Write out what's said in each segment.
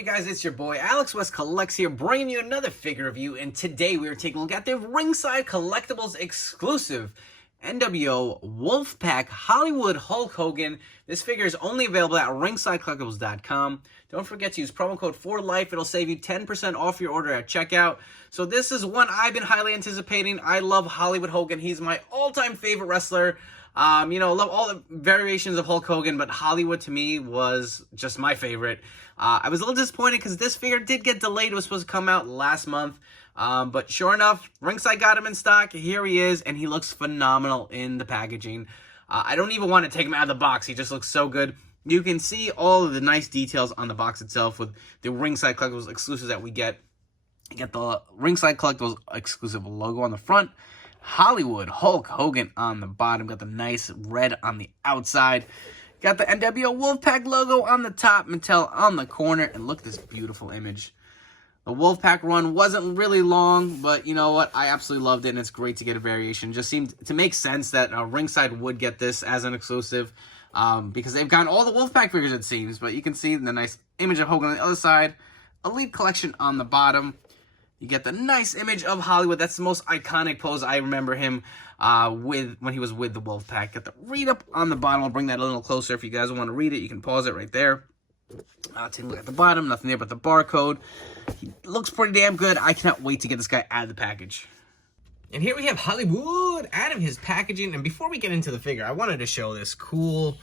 happening, guys? It's your boy Alex West Collects here, bringing you another figure review. And today we are taking a look at the Ringside Collectibles exclusive Nwo Wolfpac Hollywood Hulk Hogan. This figure is only available at ringsidecollectibles.com. Don't forget to use promo code FORLIFE. It'll save you 10% off your order at checkout. So this is one I've been highly anticipating. I love Hollywood Hogan. He's my all-time favorite wrestler. Love all the variations of Hulk Hogan, but Hollywood to me was just my favorite. I was a little disappointed because this figure did get delayed. It was supposed to come out last month. But sure enough, Ringside got him in stock. Here he is, and he looks phenomenal in the packaging. I don't even want to take him out of the box. He just looks so good. You can see all of the nice details on the box itself with the Ringside Collectibles exclusives that we get. You get the Ringside Collectibles exclusive logo on the front. Hollywood Hulk Hogan on the bottom. Got the nice red on the outside. Got the Nwo Wolfpac logo on the top. Mattel on the corner. And look at this beautiful image. The Wolfpac run wasn't really long, but you know what? I absolutely loved it, and it's great to get a variation. Just seemed to make sense that Ringside would get this as an exclusive because they've gotten all the Wolfpac figures, it seems. But you can see the nice image of Hogan on the other side. Elite Collection on the bottom. You get the nice image of Hollywood. That's the most iconic pose I remember him with when he was with the Wolfpac. Got the read up on the bottom. I'll bring that a little closer. If you guys want to read it, you can pause it right there. Take a look at the bottom. Nothing there but the barcode. He looks pretty damn good. I cannot wait to get this guy out of the package. And here we have Hollywood out of his packaging. And before we get into the figure, I wanted to show this cool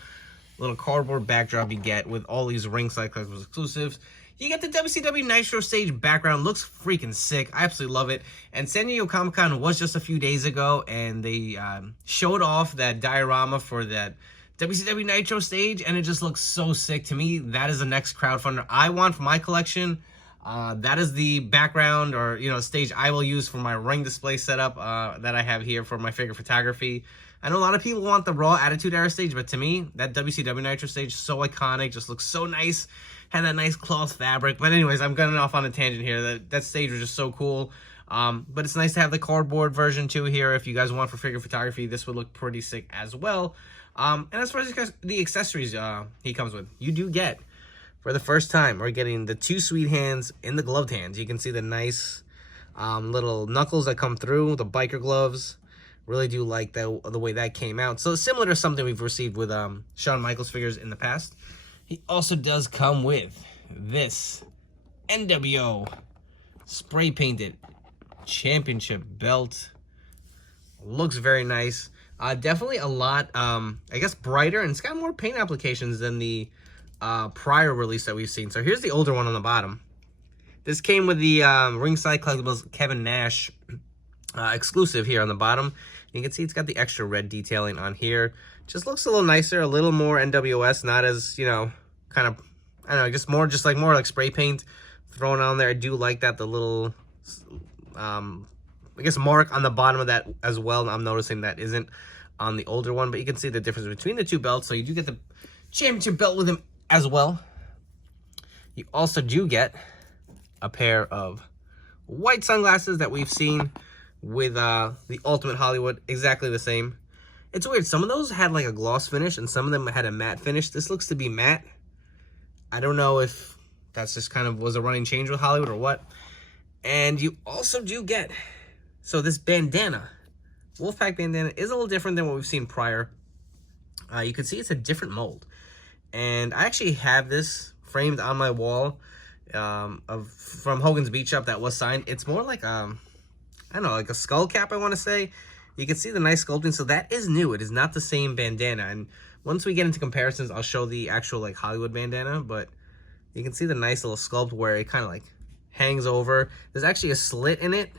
little cardboard backdrop you get with all these Ringside Collectibles exclusives. You get the WCW Nitro stage background. Looks freaking sick. I absolutely love it. And San Diego Comic-Con was just a few days ago, and they showed off that diorama for that WCW Nitro stage, and it just looks so sick. To me, that is the next crowdfunder I want for my collection. That is the background or, stage I will use for my ring display setup that I have here for my figure photography. I know a lot of people want the Raw Attitude Era stage, but to me, that WCW Nitro stage, so iconic, just looks so nice. Had that nice cloth fabric. But anyways, I'm going off on a tangent here. That stage was just so cool. But it's nice to have the cardboard version too here. If you guys want for figure photography, this would look pretty sick as well. And as far as the accessories he comes with, you do get, for the first time, we're getting the two sweet hands in the gloved hands. You can see the nice little knuckles that come through, the biker gloves. Really do like the way that came out. So similar to something we've received with Shawn Michaels figures in the past. He also does come with this Nwo spray painted championship belt. Looks very nice. Definitely a lot, I guess, brighter, and it's got more paint applications than the prior release that we've seen. So here's the older one on the bottom. This came with the Ringside Collectibles Kevin Nash exclusive here on the bottom. You can see it's got the extra red detailing on here. Just looks a little nicer, a little more NWS, not as, kind of, I don't know, just more like spray paint thrown on there. I do like that, the little, I guess, mark on the bottom of that as well. I'm noticing that isn't on the older one, but you can see the difference between the two belts. So you do get the championship belt with him as well. You also do get a pair of white sunglasses that we've seen with the Ultimate Hollywood, exactly the same. It's weird. Some of those had like a gloss finish and some of them had a matte finish. This looks to be matte. I don't know if that's just kind of was a running change with Hollywood or what. And you also do get, so this bandana, Wolfpac bandana, is a little different than what we've seen prior. You can see it's a different mold. And I actually have this framed on my wall from Hogan's Beat Shop that was signed. It's more like, I don't know, like a skull cap, I want to say. You can see the nice sculpting, so that is new. It is not the same bandana. And once we get into comparisons, I'll show the actual like Hollywood bandana, but you can see the nice little sculpt where it kind of like hangs over. There's actually a slit in it,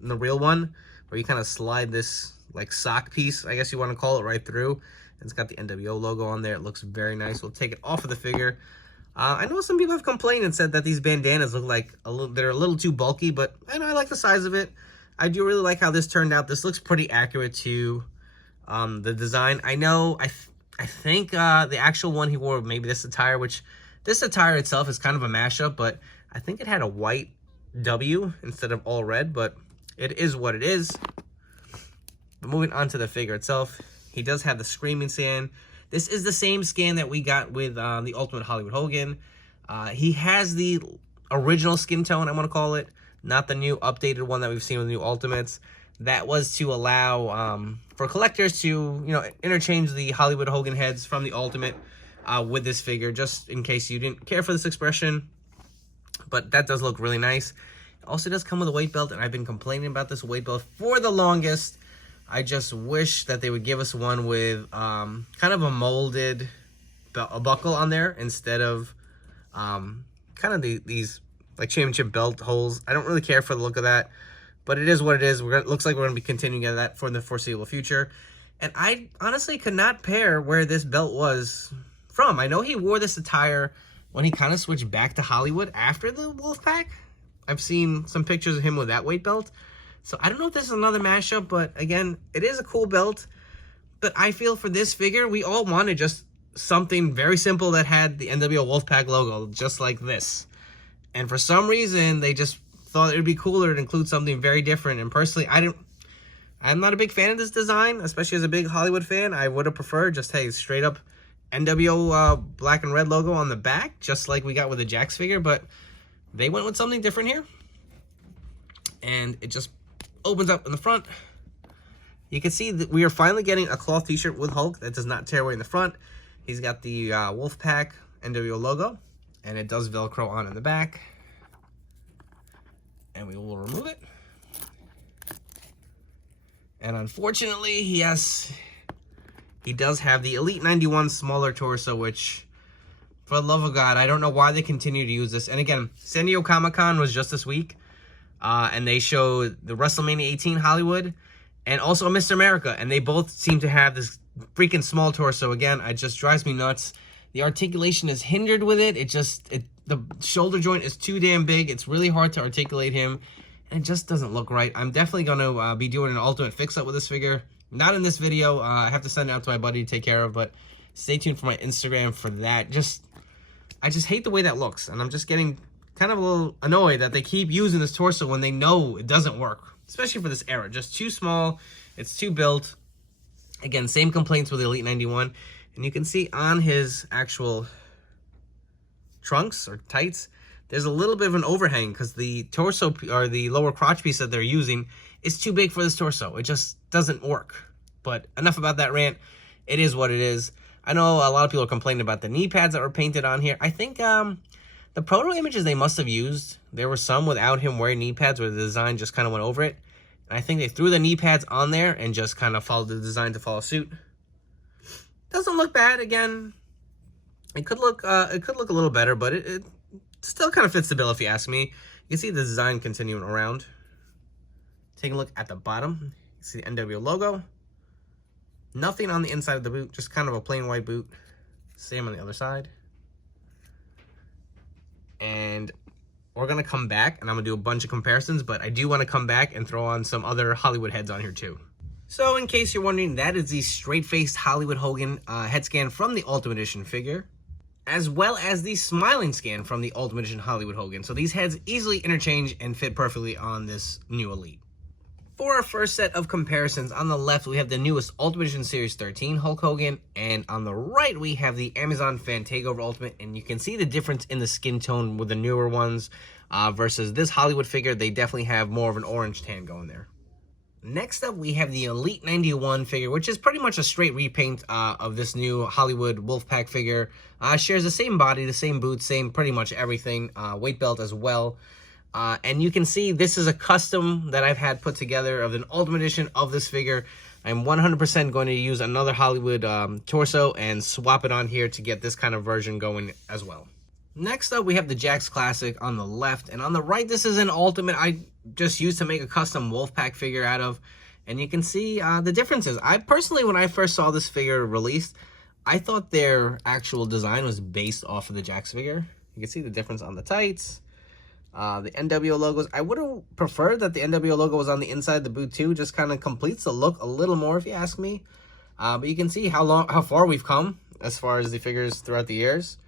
in the real one, where you kind of slide this like sock piece, I guess you want to call it, right through. And it's got the NWO logo on there. It looks very nice. We'll take it off of the figure. I know some people have complained and said that these bandanas look like they're a little too bulky, but I know I like the size of it. I do really like how this turned out. This looks pretty accurate to the design. I know, I think the actual one he wore, maybe this attire, which this attire itself is kind of a mashup, but I think it had a white W instead of all red, but it is what it is. But moving on to the figure itself, he does have the Screaming Sand. This is the same scan that we got with the Ultimate Hollywood Hogan. He has the original skin tone, I'm going to call it, not the new updated one that we've seen with new Ultimates. That was to allow for collectors to, you know, interchange the Hollywood Hogan heads from the Ultimate with this figure, just in case you didn't care for this expression. But that does look really nice. It also does come with a weight belt, and I've been complaining about this weight belt for the longest. I just wish that they would give us one with kind of a molded a buckle on there instead of kind of these like championship belt holes. I don't really care for the look of that, but it is what it is. Looks like we're going to be continuing that for the foreseeable future. And I honestly could not pair where this belt was from. I know he wore this attire when he kind of switched back to Hollywood after the Wolfpac. I've seen some pictures of him with that weight belt. So I don't know if this is another mashup, but again, it is a cool belt. But I feel for this figure, we all wanted just something very simple that had the NWO Wolfpac logo, just like this. And for some reason, they just thought it would be cooler to include something very different. And personally, I'm not a big fan of this design, especially as a big Hollywood fan. I would have preferred just, hey, straight up NWO black and red logo on the back, just like we got with the Jax figure. But they went with something different here. And it just opens up in the front. You can see that we are finally getting a cloth t-shirt with Hulk that does not tear away in the front. He's got the Wolfpac NWO logo, and it does Velcro on in the back. And we will remove it. And unfortunately, yes, he does have the Elite 91 smaller torso, which, for the love of God, I don't know why they continue to use this. And again, San Diego Comic-Con was just this week, and they showed the WrestleMania 18 Hollywood and also Mr. America, and they both seem to have this freaking small torso. Again, it just drives me nuts. The articulation is hindered with it. The shoulder joint is too damn big. It's really hard to articulate him, and it just doesn't look right. I'm definitely going to be doing an ultimate fix-up with this figure. Not in this video. I have to send it out to my buddy to take care of, but stay tuned for my Instagram for that. I just hate the way that looks, and I'm just getting kind of a little annoyed that they keep using this torso when they know it doesn't work, especially for this era. Just too small. It's too built. Again, same complaints with the Elite 91. And you can see on his actual trunks or tights, there's a little bit of an overhang because the torso or the lower crotch piece that they're using is too big for this torso. It just doesn't work. But enough about that rant. It is what it is. I know a lot of people are complaining about the knee pads that were painted on here. I think the proto images they must have used, there were some without him wearing knee pads where the design just kind of went over it. And I think they threw the knee pads on there and just kind of followed the design to follow suit. Doesn't look bad. Again, it could look a little better, but it still kind of fits the bill if you ask me. You can see the design continuing around. Take a look at the bottom. You see the NWO logo. Nothing on the inside of the boot, just kind of a plain white boot. Same on the other side. And we're going to come back, and I'm going to do a bunch of comparisons, but I do want to come back and throw on some other Hollywood heads on here too. So in case you're wondering, that is the straight-faced Hollywood Hogan head scan from the Ultimate Edition figure, as well as the smiling scan from the Ultimate Edition Hollywood Hogan. So these heads easily interchange and fit perfectly on this new Elite. For our first set of comparisons, on the left we have the newest Ultimate Edition Series 13 Hulk Hogan, and on the right we have the Amazon Fan Takeover Ultimate, and you can see the difference in the skin tone with the newer ones versus this Hollywood figure. They definitely have more of an orange tan going there. Next up we have the Elite 91 figure, which is pretty much a straight repaint of this new Hollywood Wolfpac figure. Shares the same body, the same boots, same pretty much everything, weight belt as well. And you can see this is a custom that I've had put together of an Ultimate Edition of this figure. I'm 100% going to use another Hollywood torso and swap it on here to get this kind of version going as well. Next up, we have the Jax Classic on the left. And on the right, this is an Ultimate I just used to make a custom Wolfpac figure out of. And you can see the differences. I personally, when I first saw this figure released, I thought their actual design was based off of the Jax figure. You can see the difference on the tights. The NWO logos. I would have preferred that the NWO logo was on the inside of the boot too. Just kind of completes the look a little more, if you ask me. But you can see how far we've come as far as the figures throughout the years.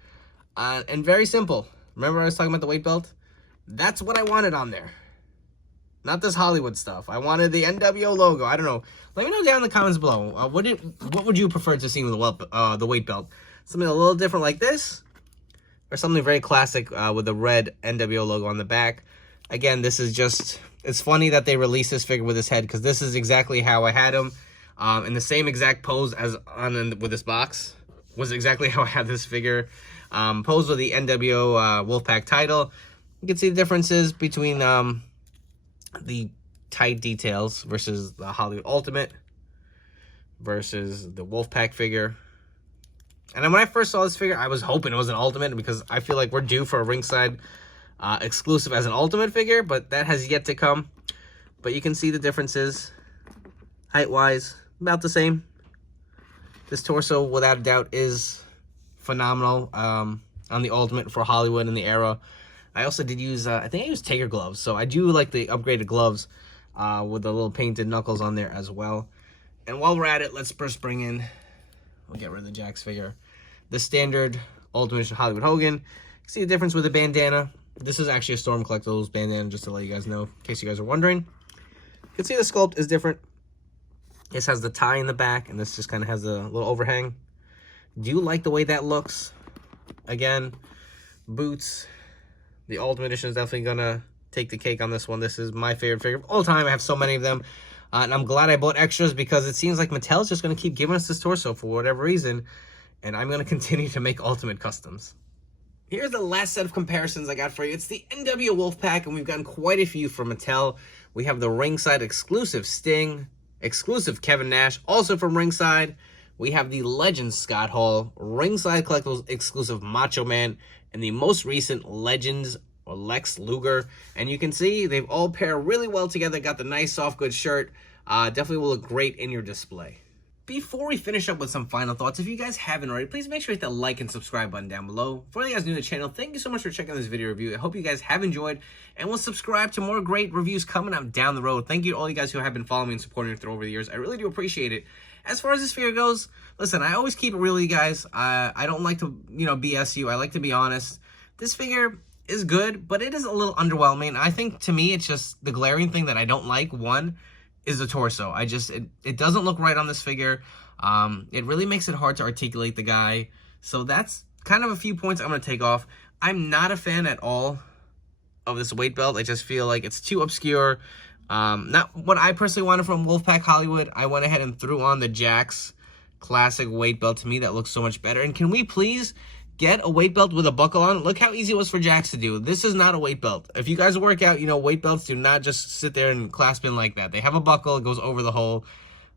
And very simple. Remember I was talking about the weight belt? That's what I wanted on there. Not this Hollywood stuff. I wanted the NWO logo. I don't know. Let me know down in the comments below. What would you prefer to see with the weight belt? Something a little different like this? or something very classic with the red NWO logo on the back. Again, this is just, it's funny that they released this figure with his head, because this is exactly how I had him, in the same exact pose as with this box, was exactly how I had this figure, posed with the NWO Wolfpac title. You can see the differences between the tight details versus the Hollywood Ultimate versus the Wolfpac figure. And then when I first saw this figure, I was hoping it was an Ultimate, because I feel like we're due for a Ringside exclusive as an Ultimate figure, but that has yet to come. But you can see the differences, height-wise, about the same. This torso, without a doubt, is phenomenal on the Ultimate for Hollywood in the era. I also did use, I think I used Taker gloves, so I do like the upgraded gloves with the little painted knuckles on there as well. And while we're at it, let's first bring in, we'll get rid of the Jax figure, the standard Ultimate Hollywood Hogan. See the difference with the bandana. This is actually a Storm Collectibles bandana, just to let you guys know, in case you guys are wondering. You can see the sculpt is different. This has the tie in the back, and this just kind of has a little overhang. Do you like the way that looks? Again, boots. The Ultimate Edition is definitely going to take the cake on this one. This is my favorite figure of all time. I have so many of them. And I'm glad I bought extras, because it seems like Mattel's just going to keep giving us this torso for whatever reason. And I'm going to continue to make Ultimate customs. Here's the last set of comparisons I got for you. It's the NWO Wolfpac, and we've gotten quite a few from Mattel. We have the Ringside exclusive Sting, exclusive Kevin Nash, also from Ringside. We have the Legends Scott Hall, Ringside Collectibles exclusive Macho Man, and the most recent Legends or Lex Luger. And you can see they've all pair really well together. Got the nice soft goods shirt. Definitely will look great in your display. Before we finish up with some final thoughts, if you guys haven't already, please make sure to hit the like and subscribe button down below. For you guys new to the channel, thank you so much for checking out this video review. I hope you guys have enjoyed, and will subscribe to more great reviews coming out down the road. Thank you to all you guys who have been following me and supporting me through over the years. I really do appreciate it. As far as this figure goes, listen, I always keep it real, you guys. I don't like to, BS you. I like to be honest. This figure is good, but it is a little underwhelming. I think, to me, it's just the glaring thing that I don't like. One is the torso. It doesn't look right on this figure. It really makes it hard to articulate the guy. So that's kind of a few points I'm going to take off. I'm not a fan at all of this weight belt. I just feel like it's too obscure. Not what I personally wanted from Wolfpac Hollywood. I went ahead and threw on the Jax classic weight belt. To me, that looks so much better. And can we please get a weight belt with a buckle on? Look how easy it was for Jax to do. This is not a weight belt. If you guys work out, weight belts do not just sit there and clasp in like that. They have a buckle. It goes over the hole.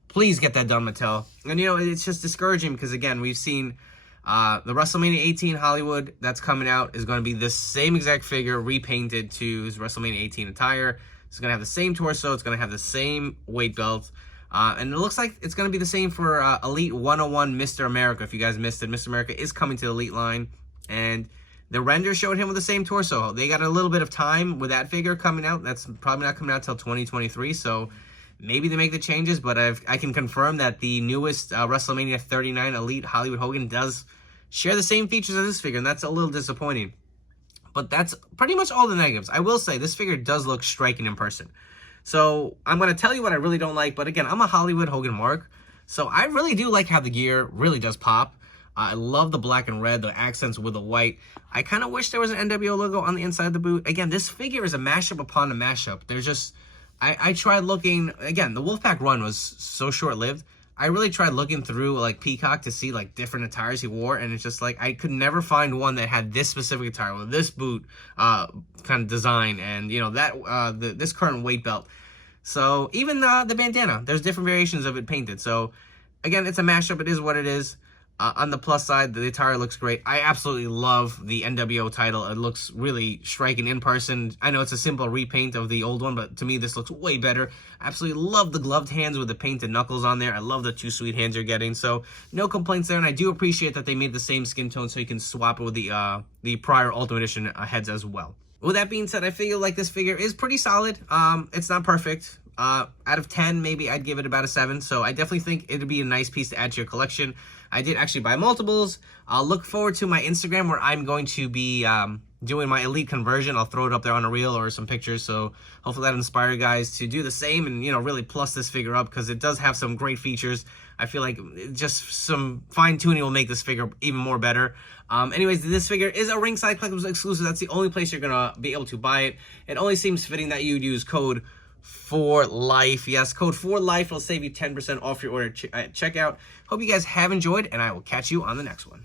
Please get that done, Mattel. And, it's just discouraging because, again, we've seen the WrestleMania 18 Hollywood that's coming out is going to be the same exact figure repainted to his WrestleMania 18 attire. It's going to have the same torso. It's going to have the same weight belt. And it looks like it's going to be the same for Elite 101 Mr. America. If you guys missed it, Mr. America is coming to the Elite line. And the render showed him with the same torso. They got a little bit of time with that figure coming out. That's probably not coming out till 2023. So maybe they make the changes. But I can confirm that the newest WrestleMania 39 Elite Hollywood Hogan does share the same features as this figure. And that's a little disappointing. But that's pretty much all the negatives. I will say this figure does look striking in person. So I'm going to tell you what I really don't like. But again, I'm a Hollywood Hogan mark. So I really do like how the gear really does pop. I love the black and red, the accents with the white. I kind of wish there was an NWO logo on the inside of the boot. Again, this figure is a mashup upon a mashup. There's just, I tried looking, again, the Wolfpac run was so short-lived. I really tried looking through like Peacock to see like different attires he wore, and it's just like I could never find one that had this specific attire with this boot kind of design, and this current weight belt. So even the bandana, there's different variations of it painted. So again, it's a mashup. It is what it is. On the plus side, the attire looks great. I absolutely love the NWO title. It looks really striking in person. I know it's a simple repaint of the old one, but to me, this looks way better. Absolutely love the gloved hands with the painted knuckles on there. I love the two sweet hands you're getting. So no complaints there, and I do appreciate that they made the same skin tone so you can swap it with the prior Ultimate Edition heads as well. With that being said, I feel like this figure is pretty solid. It's not perfect. Out of 10, maybe I'd give it about a 7. So I definitely think it'd be a nice piece to add to your collection. I did actually buy multiples. I'll look forward to my Instagram where I'm going to be doing my elite conversion. I'll throw it up there on a reel or some pictures, so hopefully that inspires you guys to do the same and, you know, really plus this figure up, because it does have some great features. I feel like just some fine-tuning will make this figure even more better. Anyways, this figure is a Ringside Collectibles exclusive. That's the only place you're going to be able to buy it. It only seems fitting that you'd use code for life. Yes, code for life will save you 10% off your order at checkout. Hope you guys have enjoyed, and I will catch you on the next one.